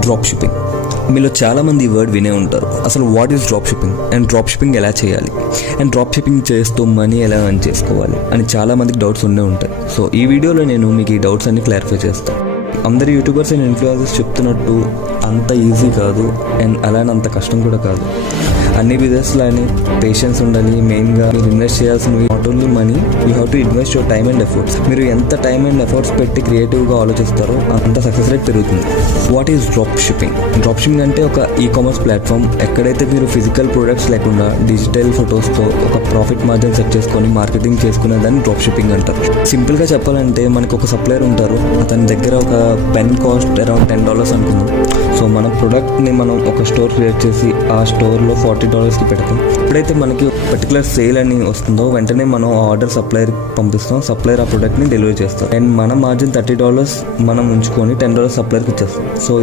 Drop shipping. మీలో చాలామంది ఈ వర్డ్ వినే ఉంటారు. అసలు what is drop shipping and drop shipping ఎలా చేయాలి అండ్ డ్రాప్ షిప్పింగ్ చేస్తూ మనీ ఎలా ఎర్న్ చేసుకోవాలి అని చాలామందికి డౌట్స్ ఉండే ఉంటాయి. సో ఈ వీడియోలో నేను మీకు ఈ డౌట్స్ అన్ని క్లారిఫై చేస్తాను. అందరు యూట్యూబర్స్ అండ్ ఇన్ఫ్లుయెన్సర్స్ చెప్తున్నట్టు అంత ఈజీ కాదు అండ్ అలానే అంత కష్టం కూడా కాదు. అన్ని బిజినెస్లోని పేషెన్స్ ఉండాలి. మెయిన్గా మీరు ఇన్వెస్ట్ చేయాల్సినవి not only money, you have to invest your time and efforts. మీరు ఎంత టైమ్ అండ్ ఎఫర్ట్స్ పెట్టి క్రియేటివ్గా ఆలోచిస్తారో అంత సక్సెస్ రేట్ పెరుగుతుంది. What is drop shipping? Drop shipping అంటే ఒక ఈ-కామర్స్ ప్లాట్ఫామ్ ఎక్కడైతే మీరు ఫిజికల్ ప్రొడక్ట్స్ లేకుండా డిజిటల్ ఫొటోస్తో ఒక ప్రాఫిట్ మార్జిన్ సెట్ చేసుకొని మార్కెటింగ్ చేసుకునే దాన్ని డ్రాప్ షిప్పింగ్ అంటారు. సింపుల్గా చెప్పాలంటే మనకు ఒక సప్లయర్ ఉంటారు, అతని దగ్గర ఒక పెన్ కాస్ట్ అరౌండ్ $10 అనుకుందాం. సో మన ప్రొడక్ట్ని మనం ఒక స్టోర్ క్రియేట్ చేసి ఆ స్టోర్లో $40కి పెడతాం. ఎప్పుడైతే మనకి పర్టికులర్ సేల్ అని వస్తుందో వెంటనే మనం ఆ ఆర్డర్ సప్లయర్కి పంపిస్తాం. సప్లయర్ ఆ ప్రొడక్ట్ని డెలివరీ చేస్తాం అండ్ మన మార్జిన్ $30 మనం ఉంచుకొని $10 సప్లయర్కి ఇచ్చేస్తాం. సో